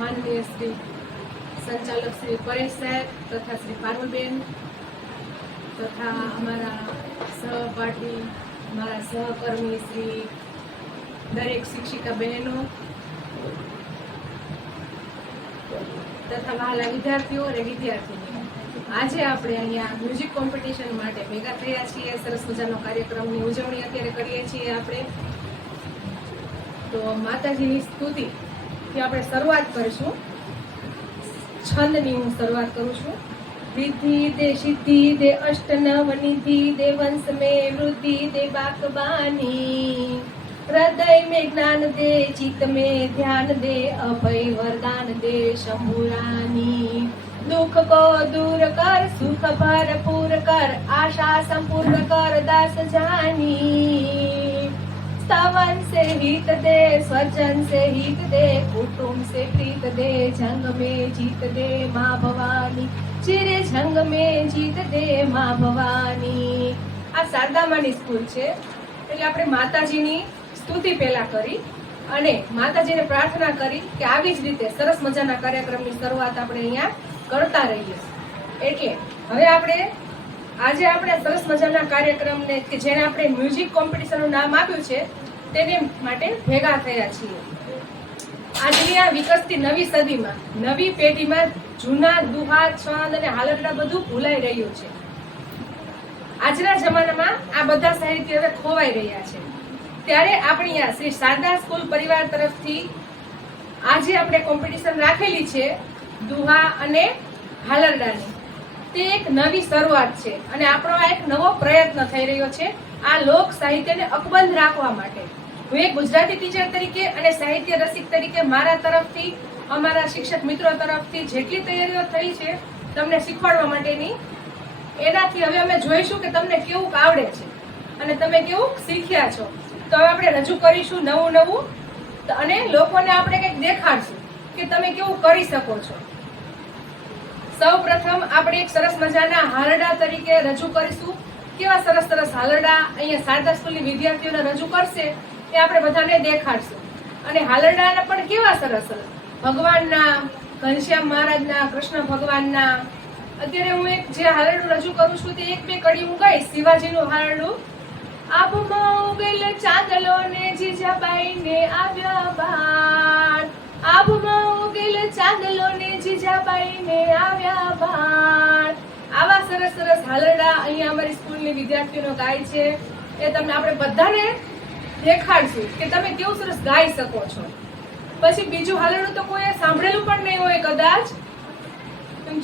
માનનીય શ્રી સંચાલક શ્રી પરેશ સાહેબ તથા શ્રી પારુલબેન તથા અમારા સહપાઠી, મારા સહકર્મી શ્રી દરેક શિક્ષિકા બહેનો તથા વહાલા વિદ્યાર્થીઓ અને વિદ્યાર્થીનીઓ, આજે આપણે અહીંયા મ્યુઝિક કોમ્પિટિશન માટે ભેગા થયા છીએ. સરસ મજાનો કાર્યક્રમની ઉજવણી અત્યારે કરીએ છીએ આપણે. તો માતાજીની સ્તુતિથી આપણે શરૂઆત કરીશું. છંદની હું શરૂઆત કરું છું. रिद्धि दे सिद्धि दे अष्ट नव निधि दे वंश में वृद्धि दे बाकबानी, हृदय में ज्ञान दे चित्त में ध्यान दे अभय वरदान दे शंभुरानी. दुख को दूर कर सुख भरपूर कर आशा संपूर्ण कर दास जानी. स्तवन से हित दे स्वजन से हित दे कुटुंब से प्रीत दे जंग में जीत दे माँ भवानी. चिरे जंग में जीत दे माँ भवानी. આ શારદામાની સ્કૂલ છે એટલે આપણે માતાજીની સ્તુતિ પહેલા કરી અને માતાજીને પ્રાર્થના કરી કે આવી જ રીતે સરસ મજાના કાર્યક્રમની શરૂઆત આપણે અહીંયા કરતા રહીએ. એટલે હવે આજે આપણે સરસ મજાના કાર્યક્રમને કે જેને આપણે મ્યુઝિક કોમ્પિટિશનનું નામ આપ્યું છે તેને માટે ભેગા થયા છીએ. આજની આ વિકસતી નવી સદીમાં નવી પેઢીમાં જૂના દુહા છંદ અને હાલરડા બધું ભૂલાઈ રહ્યું છે. આજના જમાનામાં આ બધા સાહિત્ય હવે ખોવાઈ રહ્યા છે. ત્યારે આપણી આ શ્રી શારદા સ્કૂલ પરિવાર તરફથી આજે આપણે કોમ્પિટિશન રાખેલી છે દુહા અને હાલરડાની. તે એક નવી શરૂઆત છે અને આપણો આ એક નવો પ્રયત્ન થઈ રહ્યો છે આ લોક સાહિત્યને અકબંધ રાખવા માટે. હું એક ગુજરાતી ટીચર તરીકે અને સાહિત્ય રસિક તરીકે મારા તરફથી, અમારા શિક્ષક મિત્રો તરફથી જેટલી તૈયારીઓ થઈ છે તમને શીખવાડવા માટેની, એનાથી હવે અમે જોઈશું કે તમને કેવું આવડે છે અને તમે કેવું શીખ્યા છો. તો હવે આપણે રજૂ કરીશું નવું અને લોકોને આપણે કંઈક દેખાડશું કે તમે કેવું કરી શકો છો. સૌ પ્રથમ આપણે એક સરસ મજાના હાલરડા તરીકે રજૂ કરીશું. કેવા સરસ સરસ હાલરડા અહીંયા શારદા સ્કૂલની વિદ્યાર્થીઓને રજૂ કરશે એ આપણે બધાને દેખાડશું. અને હાલરડાના પણ કેવા સરસ સરસ ભગવાનના, ઘનશ્યામ મહારાજના, કૃષ્ણ ભગવાનના. અત્યારે હું એક જે હાલરડું રજૂ કરું છું તે એક બે કડી હું ગાઈશ. શિવાજીનું હાલરડું. આબમાં ઉગેલ ચાંદલો ને જીજાબાઈ ને આવ્યા બાર, આબમાં ઉગેલ ચાંદલો ને જીજાબાઈ ને આવ્યા બાર. આવા સરસ સરસ હાલરડા અહીંયા અમારી સ્કૂલની વિદ્યાર્થીઓનો ગાય છે. એ તમને આપણે બધાને દેખાડશું કે તમે કેવું સરસ ગાઈ શકો છો. પછી બીજું હાલરડું તો કોઈ સાંભળેલું પણ નહીં હોય કદાચ.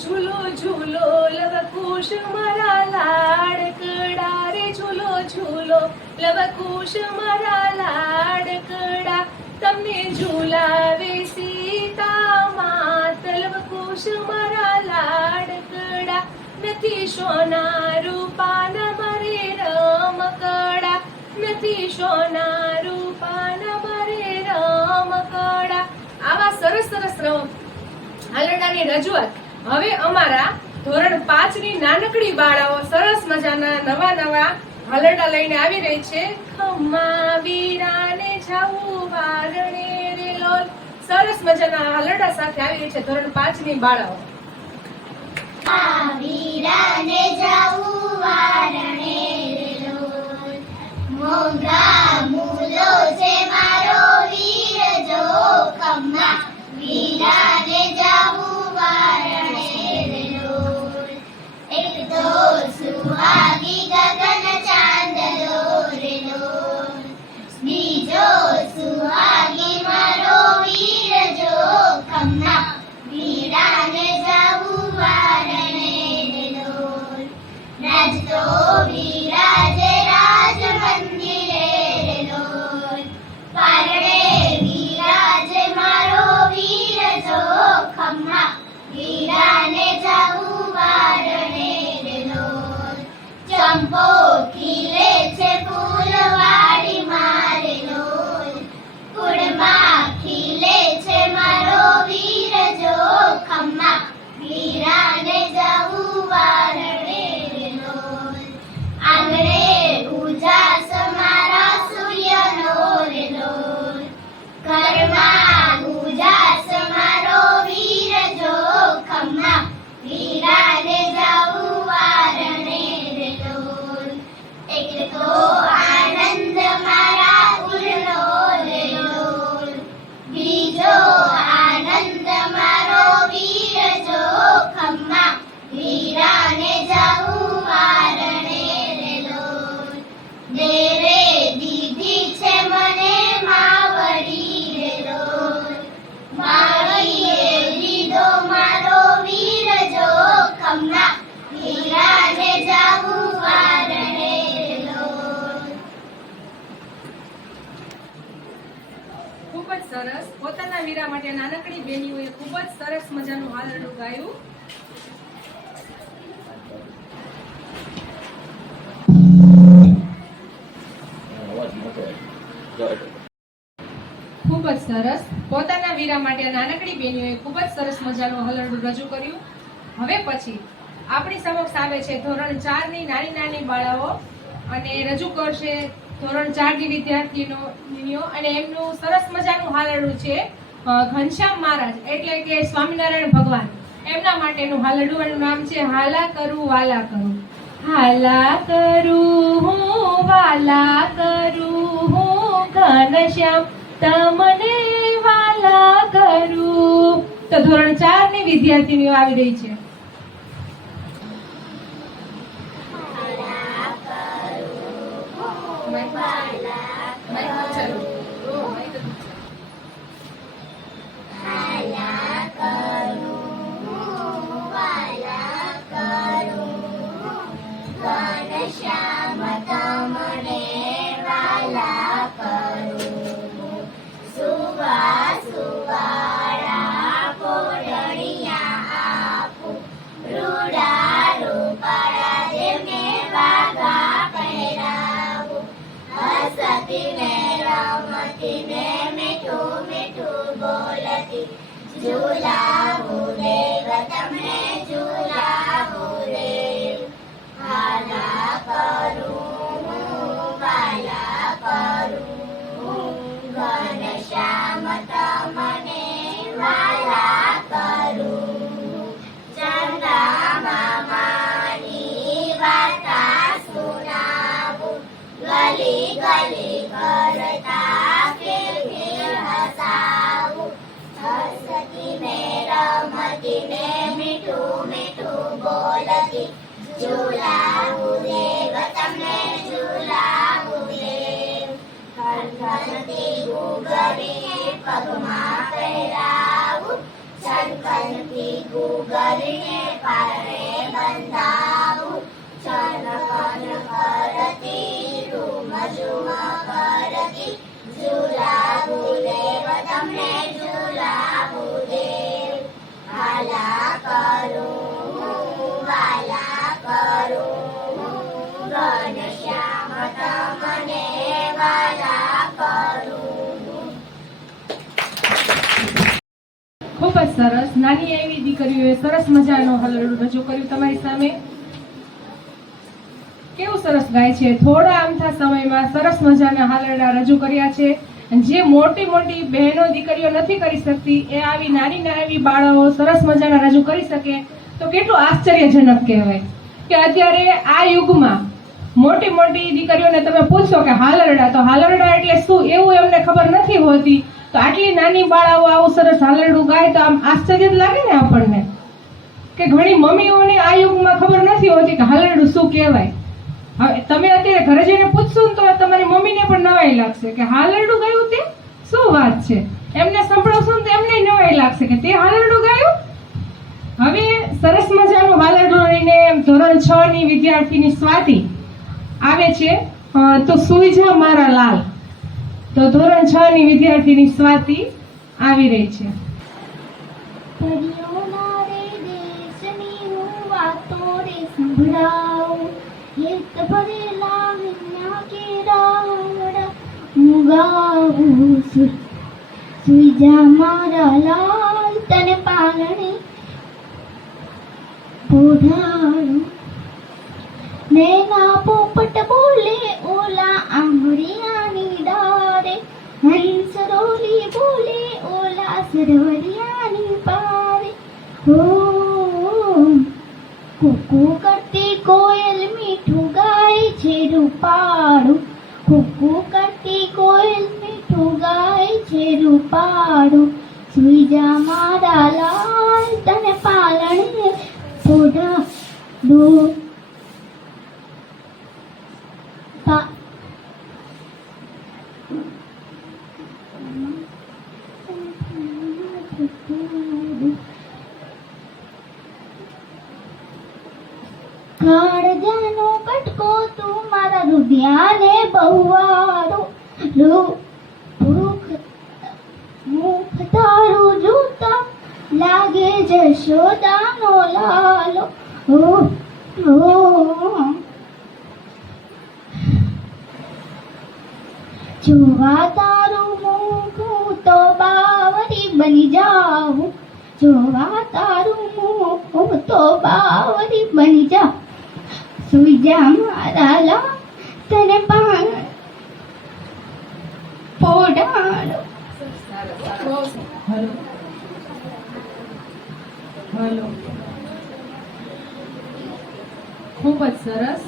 ઝૂલો ઝૂલો લવકુશ મારા લાડકડા રે, ઝૂલો ઝૂલો લવકુશ મારા લાડકડા, તમને ઝૂલાવે સીતા માત લવકુશ મારા લાડકડા. નથી સોના રૂપાના મારે રમકડા, નથી સોના રૂપાના મારે રમકડા. આવા સરસ સરસ હાલરડાની રજૂઆત હવે અમારા ધોરણ 5 ની નાનકડી બાળાઓ સરસ મજાના નવા હાલરડા લઈને આવી રહી છે. ખમ્મા વીરાને જાવું વારણે રે લોલ. સરસ મજાના હાલરડા સાથે આવી રહી છે ધોરણ 5 ની બાળાઓ. વીરાને જાવું વારણે રે લોલ, મોંઘા મૂલો છે મારો વીર જો ખમ્મા વીરાને જાવું વારણે રે લોલ. એક તો સુહાગી ગગન ચાંદલો રે લોલ, બીજો સુહાગી મારો વીર જો ખમ્મા વીરાને જાવું વારણે રે લોલ. રાજતો વિરાજે રાજ મંદિરે રે લોલ, સરસ. પોતાના વીરા માટે નાનકડી બેનીઓએ ખૂબ જ સરસ મજાનું હાલરડું ગાયું. ખૂબ જ સરસ. પોતાના વીરા માટે નાનકડી બેનીઓએ ખૂબ જ સરસ મજાનું હાલરડું રજૂ કર્યું. હવે પછી આપણી સમક્ષ આવે છે ધોરણ 4 ની નાની નાની બાળાઓ અને રજૂ કરશે ધોરણ 4 ની વિદ્યાર્થીનીઓ અને એમનું સરસ મજાનું હાલરડું છે ઘનશ્યામ મહારાજ એટલે કે સ્વામિનારાયણ ભગવાન એમના માટેનું હાલરડું. એનું નામ છે હાલા કરું વાલા કરું. હાલા કરું હું વાલા કરું હું ઘનશ્યામ તમને વાલા કરું. તો ધોરણ 4 ની વિદ્યાર્થીનીઓ આવી રહી છે. ઘનશ્યામ તમને વાલા કરું, સુવા સુવાળા પોડણિયા આપું, રૂડા રૂપાળા જેમને વાઘા પહેરાવું, હસતી ને રમતી ને મીઠું મીઠું બોલતી, ઝૂલાવું દેવ તમને ઝૂલાવું દેવ. હાલા કરું વાલા કરું ઘનશ્યામ તમને વાલા કરું, ચંદા મામાની વાર્તા સુનાવું, ગલી ગલી કરતા ફિર હસાવું, હસતી ને રમતી ને મીઠું મીઠું બોલતી, ઝૂલાવું દેવ તમને ઝૂલાવું દેવ. ખનખનતી ગુગરીને પગમાં પહેરાવું, છનખનતી ગુગરીને પારણે બંધાવું, છનખન કરતી રૂમ ઝૂમ કરતી, ઝૂલાવું દેવ તમને ઝૂલાવું દેવ. હાલા કરું વાલા કરું ઘનશ્યામ તમને વાલા કરું. ખૂબ જ સરસ. નાની એવી દીકરીઓએ સરસ મજાનું હાલરડું રજૂ કર્યું તમારી સામે. કેવું સરસ ગાય છે. થોડા આમથા સમયમાં સરસ મજાના હાલરડા રજૂ કર્યા છે. જે મોટી મોટી બહેનો દીકરીઓ નથી કરી શકતી એ આવી નાની નાની બાળાઓ સરસ મજાના રજૂ કરી શકે તો કેટલું આશ્ચર્યજનક કહેવાય કે અત્યારે આ યુગમાં મોટી મોટી દીકરીઓને તમે પૂછો કે હાલરડા તો હાલરડા એટલે શું એવું એમને ખબર નથી હોતી. તો આટલી નાની બાળાઓ આવું સરસ હાલરડું ગાય તો આમ આશ્ચર્ય જ લાગે ને આપણને કે ઘણી મમ્મીઓને આ યુગમાં ખબર નથી હોતી કે હાલરડું શું કહેવાય. હવે તમે અત્યારે ઘરે જઈને પૂછશો ને તો તમારી મમ્મીને પણ નવાઈ લાગશે કે હાલરડું ગાયું તે શું વાત છે. એમને સંભળાવશો ને તો એમને નવાઈ લાગશે કે તે હાલરડું ગાયું. હવે સરસ મજાનું હાલરડું લઈને ધોરણ 6 ની વિદ્યાર્થીની સ્વાતિ આવે છે. તો સુઈ જા મારા લાલ. તો ધોરણ 6 ની વિદ્યાર્થીની સ્વાતિ આવી રહી છે. પરિયોના રે દેશની હું વાતો રે સંભળાવું, હેત ભરેલા વિના કેરાવડા હું ગાવું છું. સુઈ જા મારા લાલ તને પાલણે પોઢાડું, નૈના પોપટ બોલે ઓલા આંબળિયાની ડારે, હંસ રોલી બોલે ઓલા સરવરિયાની પારે. હો કુકુ કરતી કોયલ મીઠું ગાય છે રૂપાળું, કુકુ કરતી કોયલ મીઠું ગાય છે રૂપાળું. સુઈ જા મારા લાલ તને પાલણે પોઢાડું. કાળજાનો કટકો તું મારા રુધિયાને બહુવાળો ભૂખ હું તારું જોતા લાગે જશોદાનો લાલો. ઓ જોવા તારું મુખ હું તો બાવરી બની જાઉં. જોવા તારું મુખ હું તો બાવરી બની જાઉં. સુઈ જા મારા લા તને પાન પોડાણો. હલો હલો, ખૂબ જ સરસ.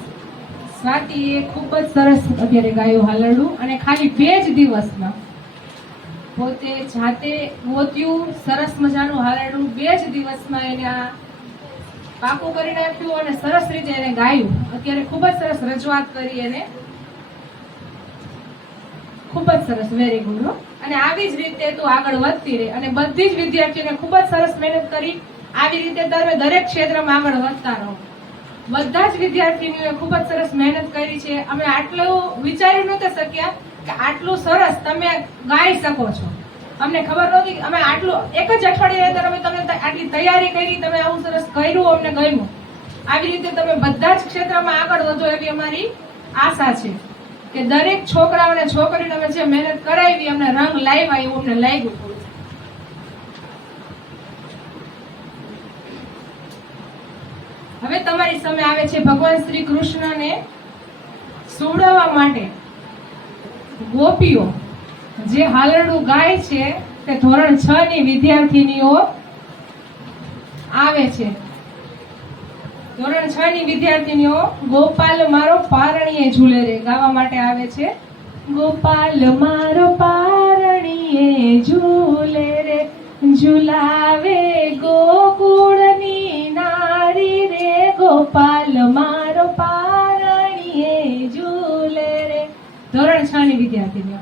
સ્વાતિએ ખૂબ જ સરસ અત્યારે ગાયું હાલરડું, અને ખાલી 2 જ દિવસમાં પોતે જાતે ગોત્યું સરસ મજાનું હાલરડું. 2 જ દિવસમાં એને આ પાકું કરી નાખ્યું અને સરસ રીતે એને ગાયું. અત્યારે ખૂબ જ સરસ રજૂઆત કરી એને, ખૂબ જ સરસ. Very good. અને આવી જ રીતે તું આગળ વધતી રહે અને બધી જ વિદ્યાર્થીઓને ખૂબ જ સરસ મહેનત કરી. આવી રીતે તમે દરેક ક્ષેત્રમાં આગળ વધતા રહો. બધા જ વિદ્યાર્થીનીઓએ ખૂબ જ સરસ મહેનત કરી છે. અમે આટલું વિચારી નહોતા શક્યા કે આટલું સરસ તમે ગાઈ શકો છો. અમને ખબર નહોતી. અમે આટલું એક જ અઠવાડિયાની અંદર અમે તમે આટલી તૈયારી કરી, તમે આવું સરસ કર્યું, અમને ગમ્યું. આવી રીતે તમે બધા જ ક્ષેત્રમાં આગળ વધો એવી અમારી આશા છે કે દરેક છોકરાઓ અને છોકરીઓને અમે જે મહેનત કરાવી અમને રંગ લાવ્યા એવું અમને લાગ્યું. હવે તમારી સામે આવે છે ભગવાન શ્રી કૃષ્ણને સુવડાવવા માટે ગોપીઓ જે હાલરડું ગાય છે તે ધોરણ 6 ની વિદ્યાર્થીનીઓ આવે છે. ધોરણ 6 ની વિદ્યાર્થીનીઓ ગોપાલ મારો પારણીએ ઝૂલે રે ગાવા માટે આવે છે. ગોપાલ મારો પારણીએ ઝૂલે રે, ઝુલાવે ગોકુળની નારી રે. ગોપાલ મારો પારણીએ ઝૂલે રે. ધોરણ 6 ની વિદ્યાર્થીનીઓ.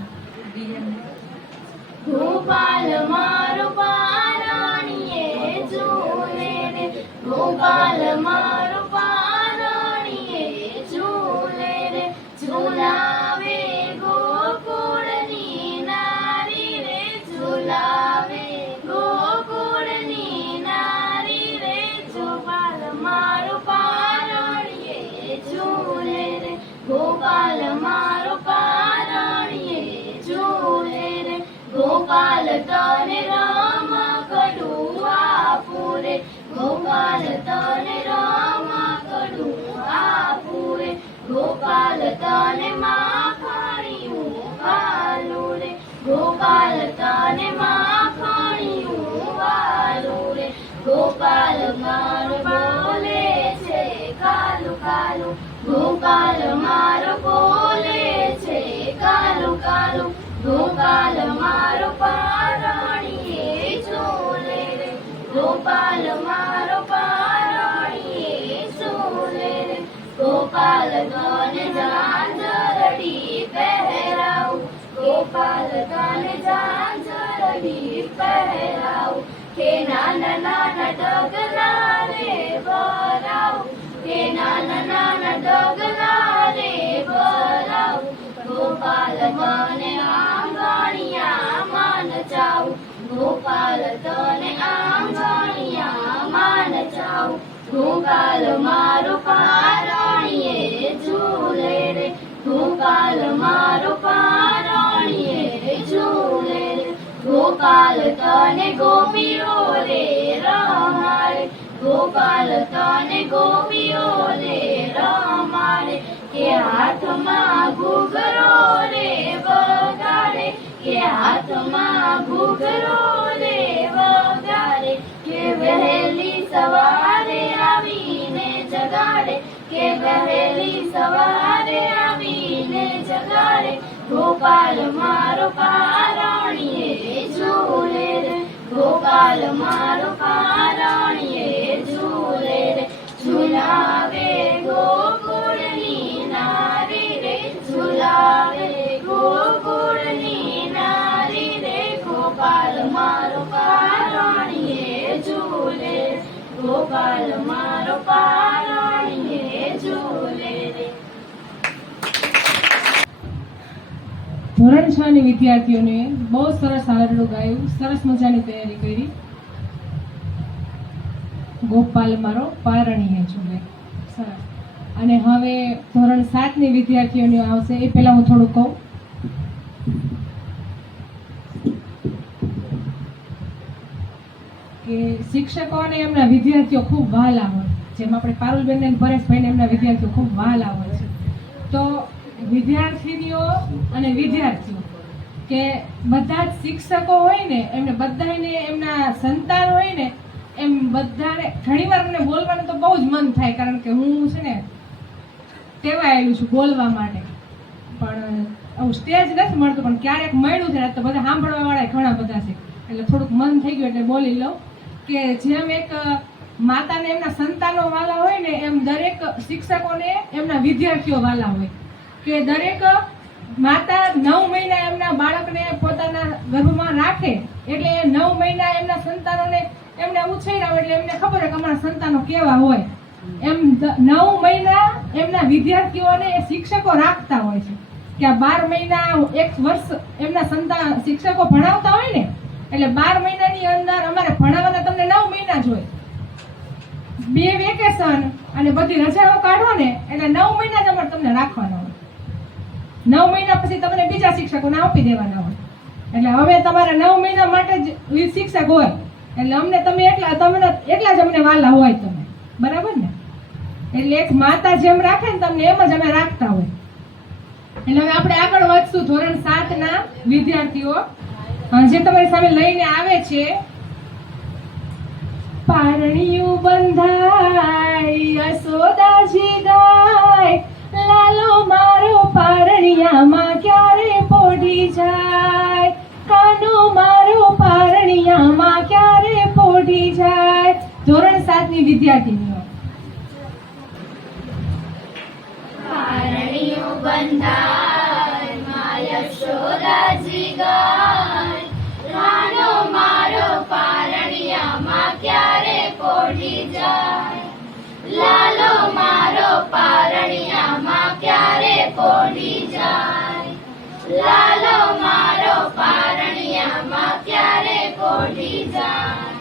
ગોપાલ મારો પારણીએ ઝૂલે રે, ગોપાલ મારો પારણીએ ઝૂલે રે, ઝુલાવે ગોકુળની નારી રે, ઝુલાવે ગોકુળની નારી રે. ગોપાલ મારો પારણીએ ઝૂલે રે, ગોપાલ મારો પારણીએ ઝૂલે રે. ગોપાલ તને રામ કડું આપું રે, ગોપાલ તને રામ કડું આપું રે. ગોપાલ તને માખણિયું વાલું રે, ગોપાલ તને માખણિયું વાલું રે. ગોપાલ મારો બોલે છે કાલું કાલું, ગોપાલ મારો બોલે છે કાલું કાલું. ગોપાલ મારો પારણીએ ઝૂલે રે, ગોપાલ મારો પારણીએ ઝૂલે રે. ગોપાલ તને ઝાંઝરડી પહેરાવું, ગોપાલ તને ઝાંઝરડી પહેરાવું. કે નાના નાના ડગલા રે ભરાવું, કે નાના નાના ડગલા રે ભરાવું. ગોપાલ તને આંગણિયામાં નચાવું, ગોપાલ તને આંગણિયામાં નચાવું. ગોપાલ મારો પારણીએ ઝૂલે રે, ગોપાલ મારો પારણીએ ઝૂલે રે. ગોપાલ તને ગોપીઓ રે રમાડે, ગોપાલ તને ગોપીઓ રે રમાડે. કે હાથમાં ઘૂઘરો રે વગાડે, કે હાથમાં ઘૂઘરો રે વગાડે. કે વહેલી સવારે આવીને જગાડે, કે વહેલી સવારે આવીને જગાડે. ગોપાલ મારો પારણીએ ઝૂલે રે, ગોપાલ મારો પારણીએ ઝૂલે રે. ઝુલાવે ગોકુળની નારી રે, ઝુલાવે ગોકુળની નારી રે. ગોપાલ મારો પારણીએ ઝૂલે રે, ગોપાલ મારો પારણીએ ઝૂલે રે. ધોરણ 6 ની વિદ્યાર્થીઓને બહુ સરસ હાલરડું ગાયું, સરસ મજાની તૈયારી કરી. ગોપાલ મારો પારણીએ જોડે સરસ. અને હવે ધોરણ 7 ની વિદ્યાર્થીઓને આવશે, એ પહેલા હું થોડું કહું. કે શિક્ષકો અને એમના વિદ્યાર્થીઓ ખૂબ વહાલા હોય, જેમ આપણે પારુલબેન અને પરેશભાઈને એમના વિદ્યાર્થીઓ ખૂબ વહાલા હોય છે. તો વિદ્યાર્થીનીઓ અને વિદ્યાર્થીઓ કે બધા જ શિક્ષકો હોય ને, એમને બધાને એમના સંતાન હોય ને, એમ બધાને ઘણીવાર મને બોલવાનું તો બહુ જ મન થાય, કારણ કે હું છે ને ટેવાયેલું છું બોલવા માટે, પણ આવું સ્ટેજ નથી મળતું, પણ ક્યારેક મળ્યું છે તો બધા સાંભળવા વાળા ઘણા બધા છે, એટલે થોડુંક મન થઈ ગયું એટલે બોલી લઉં. કે જેમ એક માતાને એમના સંતાનો વાલા હોય ને, એમ દરેક શિક્ષકોને એમના વિદ્યાર્થીઓ વાલા હોય. કે દરેક માતા 9 મહિના એમના બાળકને પોતાના ગર્ભમાં રાખે, એટલે 9 મહિના એમના સંતાનોને એમને ઉછેર્યા હોય, એટલે એમને ખબર હોય કે અમારા સંતાનો કેવા હોય. એમ 9 મહિના એમના વિદ્યાર્થીઓને એ શિક્ષકો રાખતા હોય છે. કે આ 12 મહિના 1 વર્ષ એમના સંતાન શિક્ષકો ભણાવતા હોય ને, એટલે 12 મહિનાની અંદર અમારે ભણાવવાના તમને 9 મહિના જ હોય. 2 વેકેશન અને બધી રજાઓ કાઢો ને, એટલે 9 મહિના જ અમારે તમને રાખવાના હોય. 9 મહિના પછી તમને બીજા શિક્ષકોને આપી દેવાના હોય. એટલે હવે તમારે 9 મહિના માટે જ શિક્ષક હોય, એટલે અમને તમે એટલા જ અમને વાલા હોય તમે, બરાબર ને? એટલે એક માતા જેમ રાખે ને તમને, એમ જ અમે રાખતા હોય. એટલે હવે આપણે આગળ વધશું. ધોરણ 7 ના વિદ્યાર્થીઓ જે તમારી સામે લઈને આવે છે. પારણિયું બંધાય યશોદાજી ગાય, લાલો મારો પારણિયામાં ક્યારે પોઢી જાય, કાનો મારો પારણિયામાં ક્યારે પોઢી જાય. ધોરણ 7 ની વિદ્યાર્થીનીઓ. પારણિયું બંધાય માં યશોદાજી ગાય, લાલો મારો પારણિયામાં ક્યારે પોઢી જાય, લાલો મારો પારણિયામાં ક્યારે પોઢી જાય, લાલો મારો પારણિયામાં ક્યારે પોઢી જાય.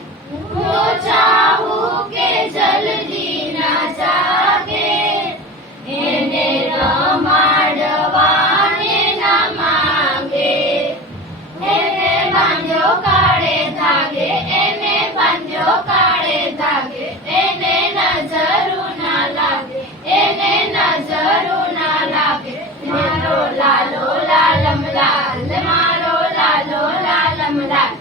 હું ચાહું કે જલ્દી ના જાગે, એને રમાડવાને ના માંગે, એને બાંધ્યો કાળે ધાગે, એને બાંધ્યો કાળે ધાગે, એને નજરું ના લાગે, એને નજરું ના લાગે. મારો લાલો લાલમ લાલ, મારો લાલો લાલમ લાલ,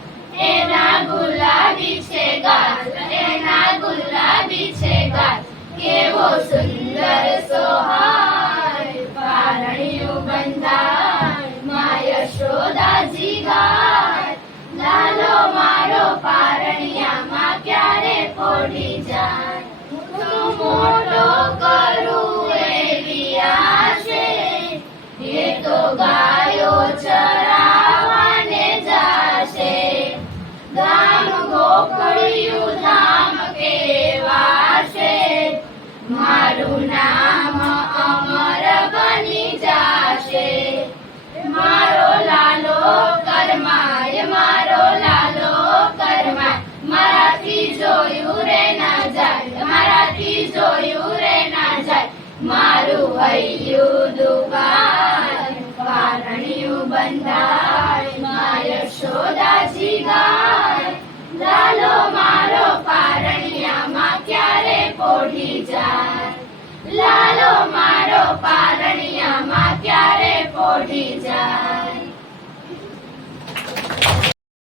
એના ગુલાબી છે ગાલ, એના ગુલાબી છે ગાલ, કેવો સુંદર સોહાય. પારણિયું બંધાય માં યશોદાજી ગાય, લાલો મારો પારણિયામાં ક્યારે પોઢી જાય. તું મોટો કરું એવી આશે, એ તો ગાયો ચરાવવાને જાશે. ગામ ગોકળિયું ધામ કેવાશે, મારું નામ અમર બની જાશે. મારો લાલો કરમાય, મારો લાલો કરમાય, મારાથી જોયું રે ના જાય, મારાથી જોયું રે ના જાય. મારું હૈયું દુભાય, પારણિયું બંધાય માં યશોદાજી ગાય, લાલો મારો પારણિયામાં ક્યારે પોઢી જાય, લાલો મારો પારણિયામાં ક્યારે પોઢી જાય.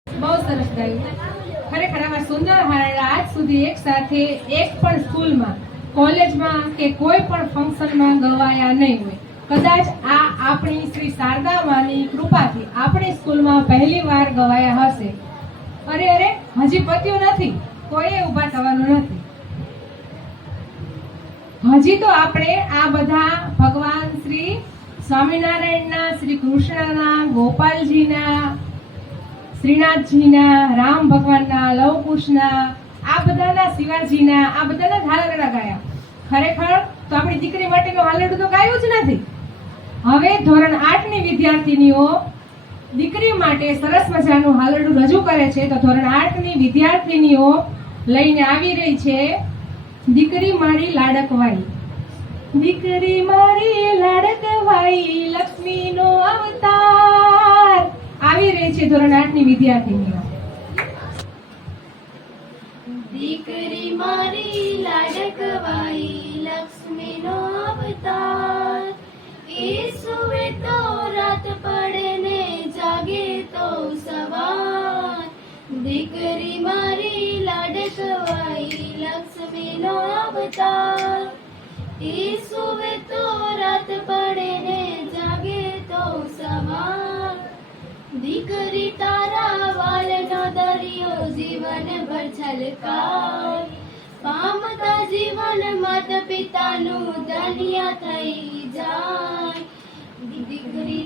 બહુ સરસ ગાયું. ખરેખર આવા સુંદર હારડા આજ સુધી એક સાથે એક પણ સ્કૂલમાં, કોલેજમાં કે કોઈ પણ ફંક્શનમાં ગવાયા નહીં હોય. કદાચ આ આપણી શ્રી શારદા માની કૃપાથી આપણી સ્કૂલમાં પહેલી વાર ગવાયા હશે. અરે અરે, હજી પત્યું નથી, કોઈએ ઊભા થવાનું નથી. હજી તો આપણે આ બધા ભગવાન શ્રી સ્વામિનારાયણના, શ્રી કૃષ્ણના, ગોપાલજીના, શ્રીનાથજીના, રામ ભગવાનના, લવકુશના, આ બધાના, શિવાજીના, આ બધાના જ હાલરડા ગાયા. ખરેખર તો આપણી દીકરી માટેનું હાલરડું તો ગાયું જ નથી. હવે ધોરણ 8 ની વિદ્યાર્થીનીઓ દીકરી માટે સરસ મજાનું હાલરડું રજૂ કરે છે. તો ધોરણ 8 ની વિદ્યાર્થીનીઓ લઈને આવી રહી છે દીકરી મારી લાડકવાઈ. દીકરી મારી લાડકવાઈ લક્ષ્મીનો અવતાર. આવી રહી છે ધોરણ 8 ની વિદ્યાર્થીનીઓ. દીકરી મારી લાડકવાઈ લક્ષ્મીનો અવતાર. એ સુવે તો રાત પડે ને જાગે તો સવાર. દીકરી મારી લાડકવાઈ લક્ષ્મીનો અવતાર. એ સુવે તો રાત પડે ને જાગે તો સવાર. દીકરી તારા વાલનો દરિયો જીવન ભર છલકાય. પામતા જીવન માતા પિતાનું ધન્ય થઈ જાય. દીકરી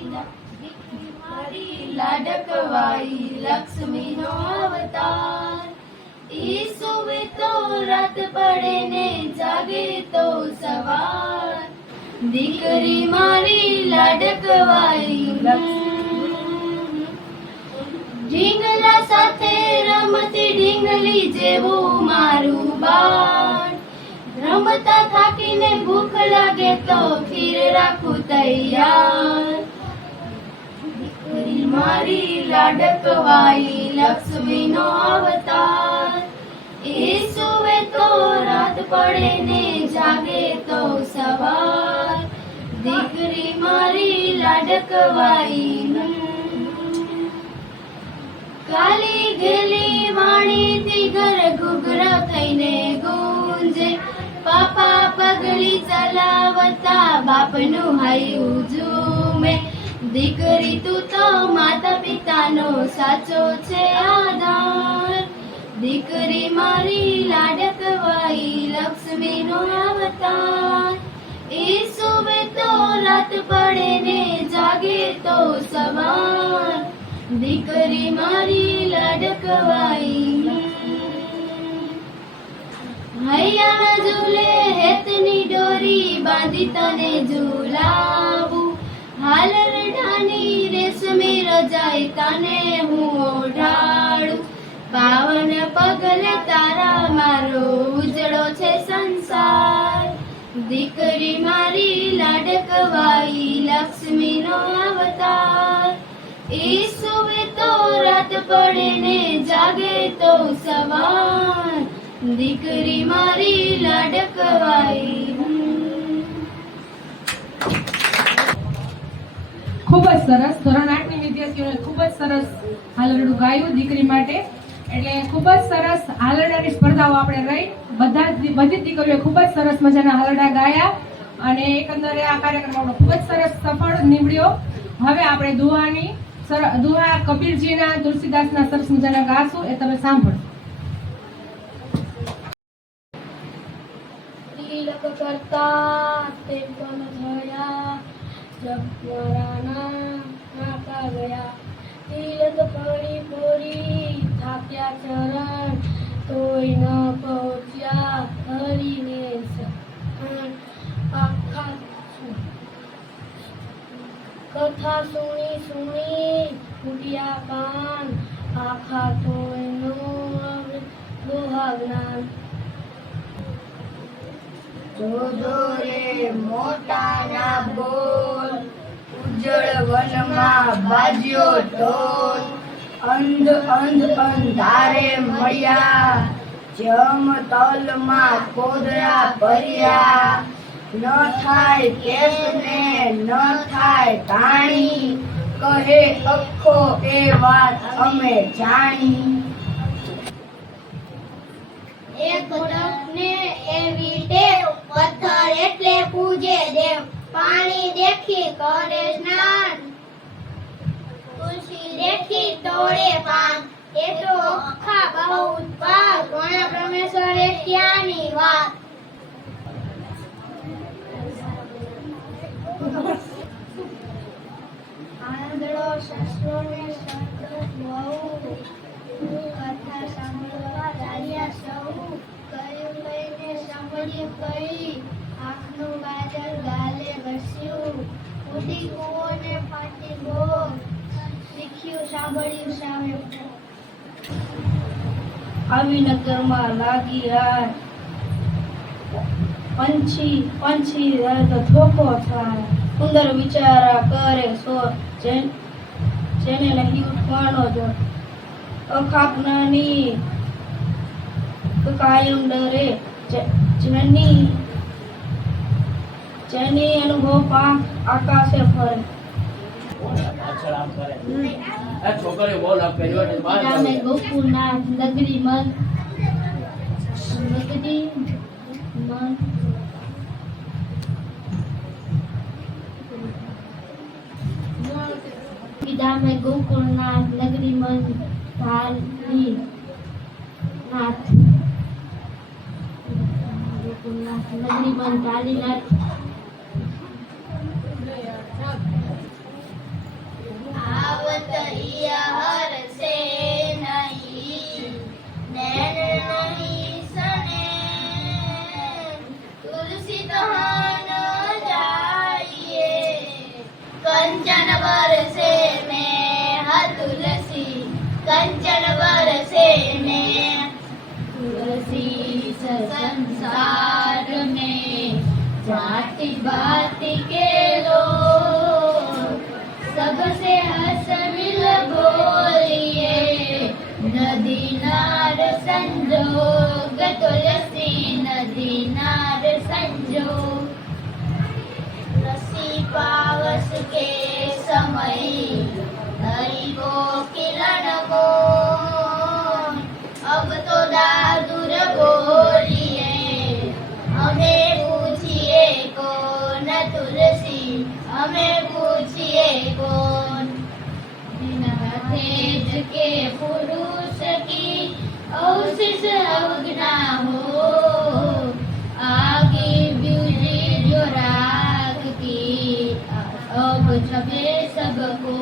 મારી લાડકવાઈ લક્ષ્મીનો અવતાર. એ સુવે તો રાત પડે ને જાગે તો સવાર. દીકરી મારી લાડકવાઈ ઢીંગલા સાથે રમતી ઢીંગલી જેવું મારું બાળ. રમતા થાકીને ભૂખ લાગે તો ખીર રાખું તૈયાર. દીકરી મારી લાડકવાઈ લક્ષ્મીનો અવતાર. એ સુવે તો રાત પડે ને જાગે તો સવાર. દીકરી મારી લાડકવાઈ કાલી ગેલી વાણીથી ઘર ઘૂઘરા થઈને ગુંજે. પાપા પગલી ચલાવતા બાપનું હૈયું ઝૂમે. દીકરી તું તો માતા પિતાનો સાચો છે આધાર. દીકરી મારી લાડકવાઈ લક્ષ્મીનો અવતાર. એ સુવે તો રાત પડે ને જાગે તો સવાર. દીકરી મારી લાડકવાઈ હૈયાના ઝૂલે હેતની દોરી બાંધી તને ઝૂલાવું. હાલરડાની રેશમી રજાઈ તને હું ઓઢાડું. પાવન પગલે તારા મારો ઉજળો છે સંસાર. દીકરી મારી લાડકવાઈ લક્ષ્મીનો અવતાર. એ સુવે તો રાત પડે ને જાગે તો સવાર. દીકરી મારી લાડકવાઈ. ખૂબ જ સરસ. ધોરણ 8 ની વિદ્યાર્થીઓને ખૂબ જ સરસ હાલરડું ગાયું દીકરી માટે. એટલે ખૂબ જ સરસ હાલરડાની સ્પર્ધાઓ આપણે રહી. બધી દીકરીઓએ ખૂબ જ સરસ મજાના હાલરડા ગાયા અને એકંદરે આ કાર્યક્રમ આપણો ખૂબ જ સરસ સફળ નીવડ્યો. હવે આપણે દુહા કબીરજીના તુલસીદાસના સરસ મજાના ગાશું, એ તમે સાંભળો. તિલક કરતા તે પન થયા જબ મારા નાકા ગયા. તિલક પડી પોરી થાક્યા ચરણ તોય ન પહોંચ્યા હરીને આખા કથા સુણી ફૂટ્યા કાન. આખા તોય નો દોહા જ્ઞાન. જોજો રે મોટા ના બોલ ઉજળ વનમાં બાજ્યો ઢોલ. અંધારે મળ્યા જમ તલમાં કોદરા ભર્યા. ન થાય કેસ ને ન થાય ધાણી કહે અખો એ વાત અમે જાણી. એક તપને એવી ટેવ પથ્થર એટલે પૂજે દેવ. પાણી દેખી કરે સ્નાન તુલસી દેખી તોડે પાન. એ તો અખા બહુ ઉત્પાદ કોણા પરમેશ્વરે ત્યાંની વાત. આંધળો શાસ્ત્રોને શબ્દ બહુ કથા સાંભળવા ચાલ્યા સૌ. કયું લઈને સાંભળ્યું કઈ આંખનું ગાજર ગાલે ઘસ્યું. ઉડી કૂવો ને ફાટી બોર, શીખ્યું સાંભળ્યું સાવે આવી નગરમાં લાગી રાત, પંછી રહે તો ધોકો થાય, સુંદર વિચારા કરે સોર, જેને નહીં ઉઠવાનો જો અખાપનાની તો કાયમ ડરે, જેની અનુભવ પાંખ આકાશે ફરે. રામે ગોકુળનાથ નગરી મન વિદામે ગોકુળનાથ નગરી મન ધારી નાથ ગોકુળનાથ નગરી મન ધારી નાથ આવત હર સે નહીં નૈન નહીં સને તુલસી તહાન જાઈએ કંચન બરસે में तुलसी कंचन बरसे में तुलसी संसार में जाति बाति के लोग सबसे हंस मिल बोलिए नदी नार संजोग तुलसी नदी नार संजोग रसी पावस के समय हरि को किरण को अब तो दादुर बोलिए हमें पूछिए कौन तुलसी हमें पूछिए कौन बिना तेज के पुरुष की औशिष अवज्ञा हो आगे ब्यूजी जो राग की अब छबे सबको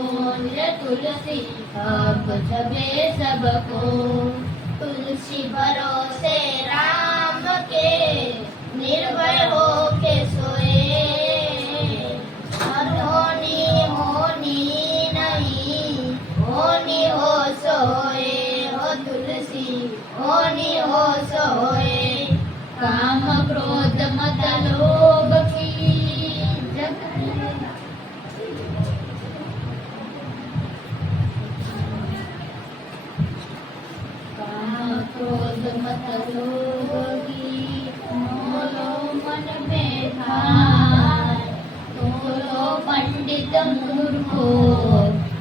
तुलसी अब छबे सबको तुलसी भरोसे राम के निर्भय हो के सोए होनी होनी नहीं होनी हो सोए हो तुलसी होनी हो सोए काम क्रोध मत लोभ की क्रोध मत लोगी मोलो मन में धार तोलो पंडित मूर्खो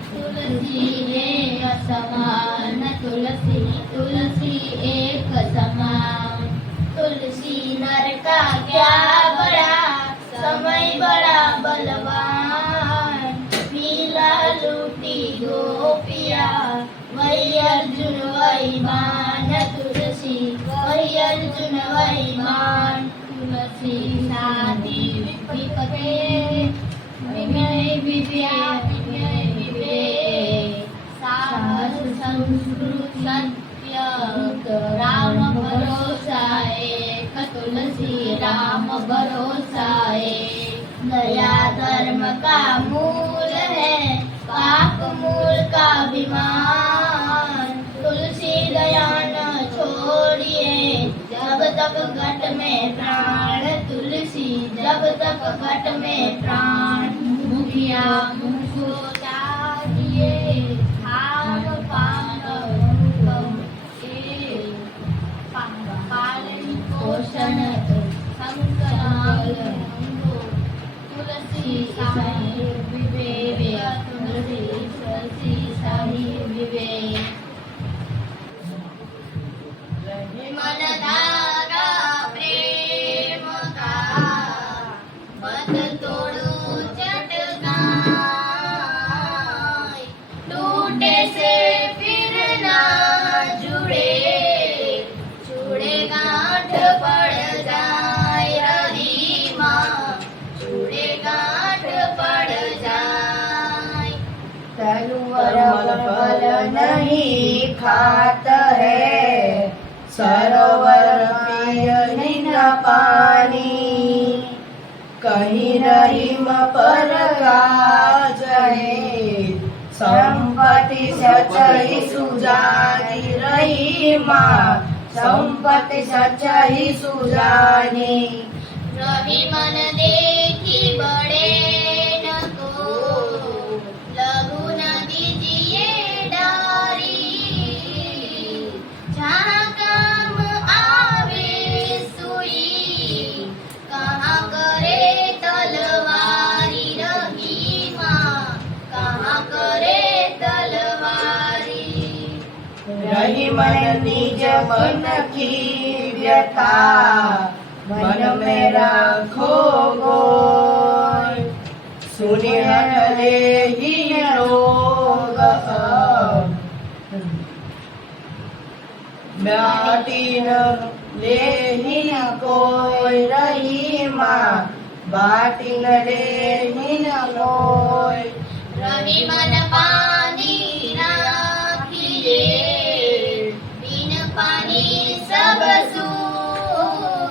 तुलसी रे असमान तुलसी तुलसी एक समान तुलसी नर का क्या बड़ा समय बड़ा बलवान पीला लूटी गोपिया वही अर्जुन वही मान तुलसी वही अर्जुन वही मान तुलसी शादी विपते विनय विवे साहस संस्कृत सत्य राम भरोसा एक तुलसी राम भरोसा एक दया धर्म का मूल है पाप मूल का विमान तुलसी दया न छोड़िए जब तक घट में प्राण तुलसी जब तक घट में प्राण मुखिया मुझको चाहिए खान पान पालन पोषण संकल्प तुलसी साहिब विवेक तुलसी साहिब विवेक मन धारा प्रेम का बद तोड़ू चटकाई टूटे से फिर ना जुड़े जुड़े गांठ पड़ जाए रही माँ जुड़े गांठ पड़ जाए तलवार फल नहीं खात है सरोवर पिय नहीं न पानी कहीं रह रहीम पर काज है संपत्ति सच्चाई सुजानी रहीमा संपत्ति सच्चाई सुजानी रहीमन देखी बड़े न को लघु न दीजिए डारी जहाँ काम आवे सुई कहाँ करे तलवारी रहीमा कहाँ करे तलवारी रहीमन निज मन की व्यथा मन में रखो गोय सुनिहन ले ही लोग बाटी न ले ही कोई रहीमा बाटी न ले ही कोई रहीमन पानी राखिए बिन पानी सब सून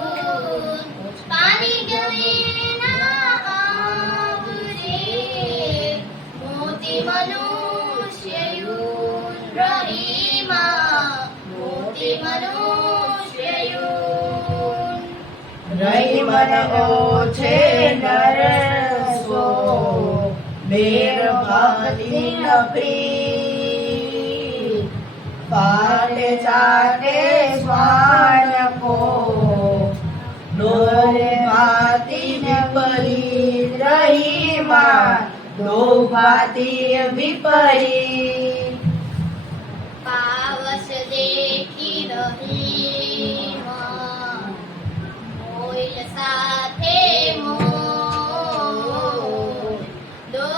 पानी गए ना आवरे मोती मनुष्य यून रहीमा मोती मनुष्य यून रहीमन ओछे नरसो बेर भक्ति न प्रीत पाटे चाटे स्वान को डोले भाती विपरीत रहीमा दो भाती विपरीत पावस देखी रहीमा मोइल साथे दो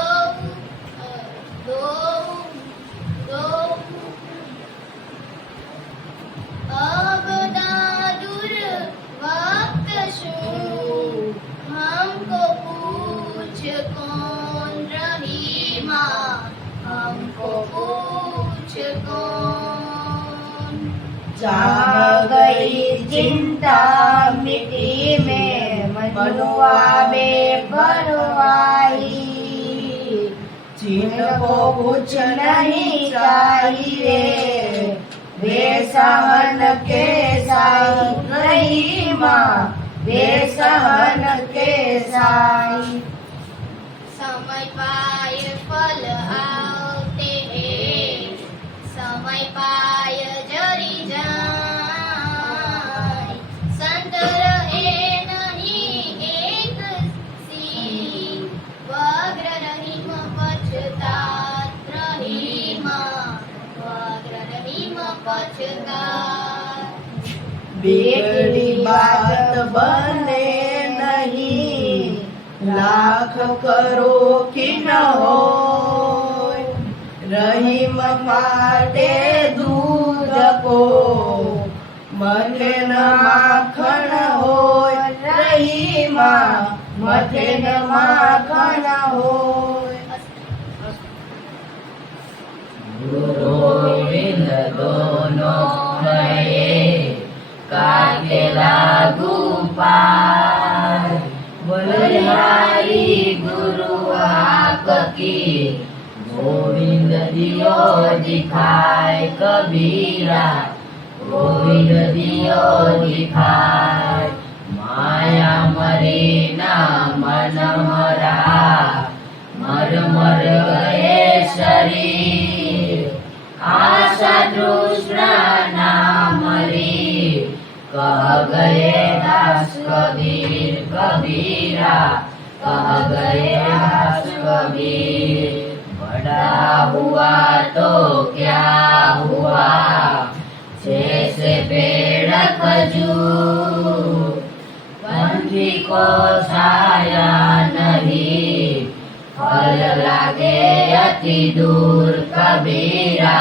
अब दादुर वक्त शू हमको पूछ कौन रहीमा हमको पूछ कौन चाह गई चिंता मिट्टी में मनुआ बेपरवाही चिन्ह को कुछ नहीं चाहिए वे सहन के साई रहीमा वे सहन के साई समय पाय फल आवते हैं समय पाय जरी जाए संत रहे नहीं एक सी वग्र रहीम पछतात रहीमा वग्र रहीम पछतात बिगड़ी बात बने नहीं लाख करो कि न हो रहीम फाटे दूध को मथे न माखन हो रहीमा मथे न माखन हो गुरु गोविंद दोनों गए काके लागू पार बलिहारी गुरु आपकी गोविंद दियो दिखाए कबीरा गोविंद दियो दिखाए माया मरी ना मन मरा मर मर गए शरीर आशा तृष्णा ना मरी कह गए दास कबीर कबीरा कह गए दास कबीर बड़ा हुआ तो क्या हुआ जैसे पेड़ खजूर पंछी को छाया नहीं फल लागे अति दूर कबीरा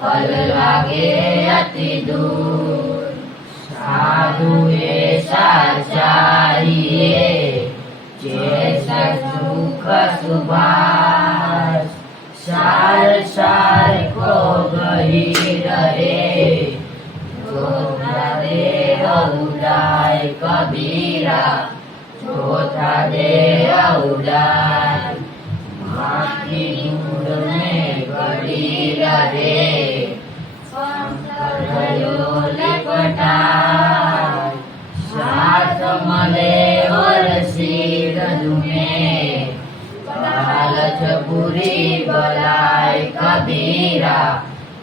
फल लागे अति दूर साधु ऐसा चाहिए जैसा सुख सुभाष सार सार को गही रहे जो दे उदाय कबीरा जो तो था दे उदार माटी दूर में गड़ी रहे लपटाय साथ मले और सिर में लालच बुरी बलाय कबीरा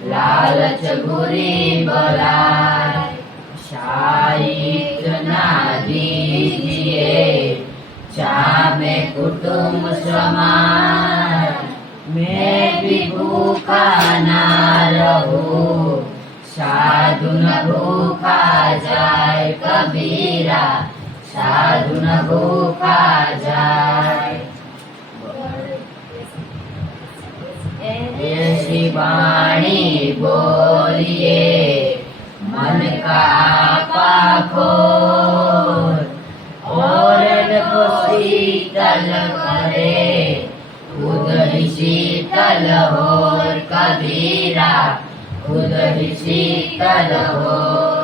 लालच बुरी बलाय शाहिद ना दीजिए चाहे कुटुंब समान मैं भी भूखा ना रहूं साधु न भूखा जाए कबीरा साधु न भूखा जाए ऐसी वाणी बोलिए मन का पाखो और को शीतल करे खुद ही शीतल हो कबीरा खुद ही शीतल हो